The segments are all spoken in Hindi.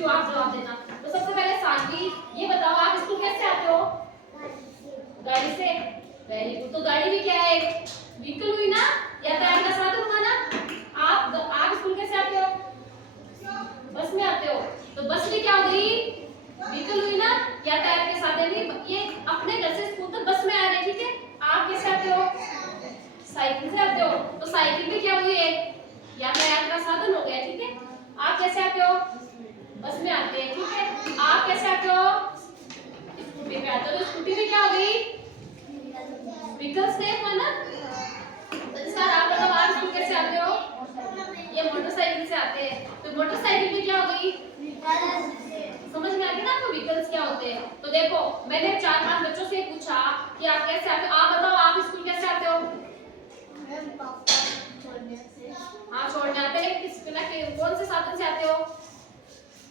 पूछती हूँ, आप जवाब देना। तो सबसे पहले सानवी, ये बताओ आप स्कूल कैसे आते हो? गाड़ी से। Very good. तो गाड़ी भी क्या है? व्हीकल हुई ना, यातायात का साधन हुआ ना। आप स्कूल कैसे आते हो? बस में आते हो। तो बस भी क्या हो गई? व्हीकल हुई ना, यातायात के साधन ही। ये अपने घर से स्कूल तक बस में आ रहे हैं, ठीक है। आप कैसे आते हो? साइकिल से आते हो। तो साइकिल भी क्या हुई? एक यातायात का साधन हो गया, ठीक है। आप कैसे आते हो? बस में आते हैं, ठीक है। आप कैसे आते हो? स्कूटी पे आते हो। तो स्कूटी भी क्या हो गई? व्हीकल्स ने हुआ ना। तो सर आप बताओ आप स्कूल कैसे आते हो? ये मोटरसाइकिल से आते हैं। तो मोटरसाइकिल भी क्या हो गई? समझ में आ गया ना आपको व्हीकल्स क्या होते हैं? तो देखो मैंने 4-5 बच्चों से पूछा कि आप कैसे आते हो। आप बताओ आप स्कूल कैसे आते हो? हाँ छोड़ने आते हैं। किस ना कौन से साधन से आते हो?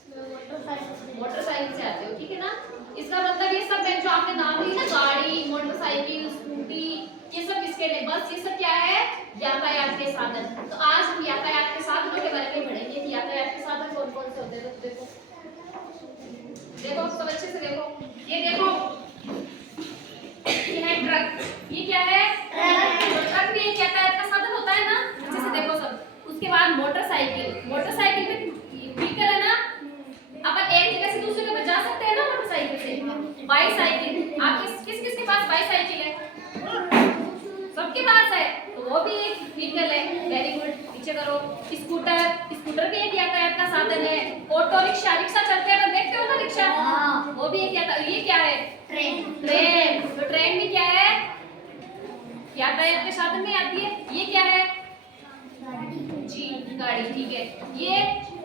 मोटरसाइकिल से आते हो, ठीक है ना। इसका मतलब ये सब जो आपने नाम लिए ना, गाड़ी, मोटरसाइकिल, स्कूटी, ये सब किसके लिए? बस, ये सब क्या है? यातायात के साधन। तो आज हम यातायात के साधनों के बारे में पढ़ेंगे कि यातायात के साधन कौन कौन से होते हैं। तो देखो देखो सब अच्छे से देखो। ये देखो ये है ट्रक। ये क्या है? ट्रक भी एक यातायात का साधन होता है ना। अच्छे से देखो सब। उसके बाद मोटरसाइकिल। मोटरसाइकिल भी व्हीकल है ना। अपन एक जगह से दूसरी जगह जा सकते हैं ना मोटरसाइकिल से। बाईसाइकिल, आप किस के पास बाईसाइकिल है? सबके पास है। तो वो भी एक व्हीकल है। Very good. पीछे करो। स्कूटर, स्कूटर भी एक यातायात का साधन है। ऑटो रिक्शा, रिक्शा चलते हैं देखते हो ना रिक्शा, वो भी एक यातायात। ये क्या है? ट्रेन। ट्रेन। तो ट्रेन भी क्या है? यातायात के साधन में आती है। ये क्या है? जी गाड़ी, ठीक है। ये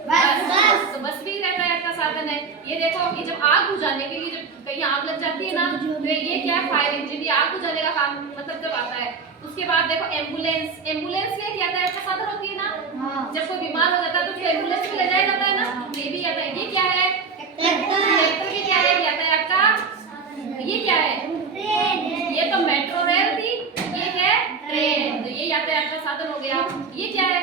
बस। तो बस भी यातायात का साधन है। ये देखो कि जब आग बुझाने के लिए जब कहीं आग लग जाती है ना, तो ये क्या है? Fire engine. ये आग बुझाने का काम मतलब जब आता है। उसके बाद देखो एम्बुलेंस। एम्बुलेंस भी यातायात का साधन होती है ना। जब कोई बीमार हो जाता है तो एम्बुलेंस में ले जाया जाता है ना। ये भी यातायात। ये क्या है? ट्रैक्टर भी क्या है? यातायात का। ये क्या है? ये तो मेट्रो रेल थी। ये है ट्रेन। तो ये यातायात का साधन हो गया। ये क्या है?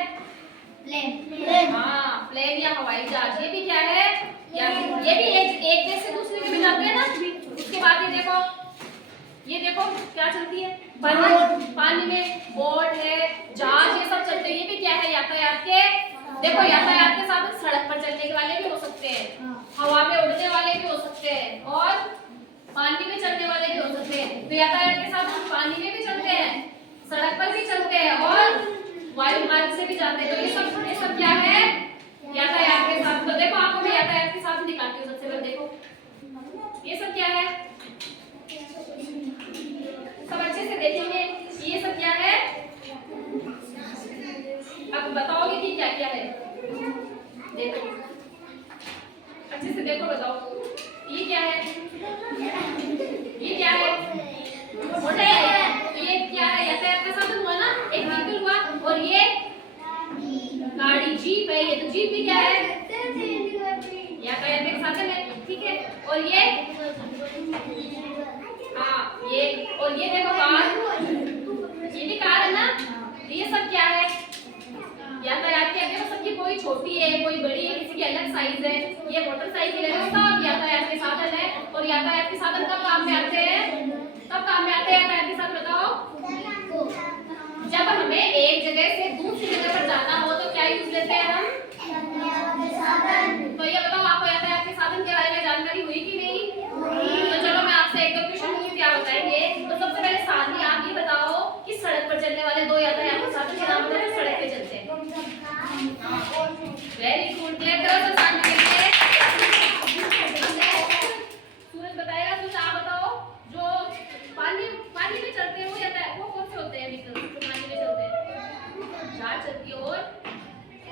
प्लेन। हाँ प्लेन या हवाई जहाज। ये भी क्या है? ये भी एक देश से दूसरे में जाते हैं ना। उसके बाद ये देखो क्या चलती है? पानी में बोट है, जहाज, ये सब चलते हैं। ये भी क्या है? यातायात के। देखो यातायात के साधन सड़क पर चलने वाले भी हो सकते हैं, हवा में उड़ने वाले भी हो सकते हैं, और पानी में चलने वाले भी हो सकते हैं। तो यातायात के साधन पानी में भी चलते हैं, सड़क पर भी चलते हैं, और वायु मार्ग से भी जाते हैं। तो ये सब क्या है? यातायात के साधन। तो देखो आपको मैं यातायात के साधन दिखाती हूँ। सबसे पहले देखो ये सब क्या है? सब अच्छे से देखेंगे ये सब क्या है। अब बताओगे कि क्या क्या है। देखो अच्छे से देखो, बताओ ये क्या है? ये क्या है? ये क्या है? यातायात का साधन हुआ ना, एक व्हीकल हुआ। और ये गाड़ी, जीप है। ये तो जीप भी क्या है? यातायात का साधन है, ठीक है। और ये हाँ ये देखो कार, ये भी कार है ना। ये सब क्या है? यातायात के अंदर सबकी कोई छोटी है, कोई बड़ी है, किसी की अलग साइज है। ये मोटरसाइकिल है, सब यातायात के साधन है। और यातायात के साधन कब काम में आते हैं? कब काम में आते हैं यातायात के साधन? बताओ। जब हमें एक जगह से दूसरी जगह पर जाना हो तो क्या यूज लेते हैं हम? तो ये बताओ आपको यातायात के साधन के बारे में जानकारी हुई कि नहीं? तो चलो मैं आपसे एक दो क्वेश्चन पूछूं, क्या बताएंगे? तो सबसे पहले साथी आप ये बताओ कि सड़क पर चलने वाले दो यातायात के साधन के नाम बताओ जो सड़क पे चलते हैं। Very good. क्लियर करो तो सामने के लिए। सूरज बताएगा। कुछ आप बताओ जो पानी में चलते हैं वो कौन से होते हैं? व्हीकल जो पानी में चलते हैं। जहाज चलती है,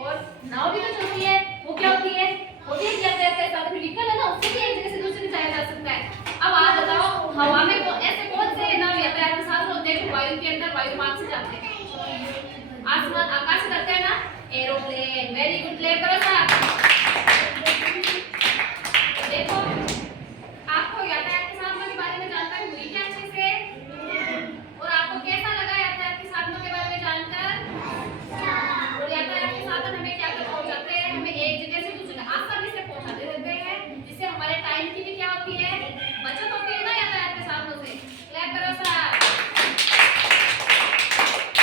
और नाव भी तो चलती है। वो क्या होती है? वो भी एक यातायात का साधन, व्हीकल है ना। उससे भी एक जगह से दूसरी जगह जाया जा सकता है। अब आप बताओ हवा में ऐसे कौन से नाव यातायात के साधन होते हैं जो वायु के अंदर वायु मार्ग से जाते हैं? आसमान आकाश से करते हैं ना, एरोप्लेन। Very good. क्लियर करो सर। देखो आपको यातायात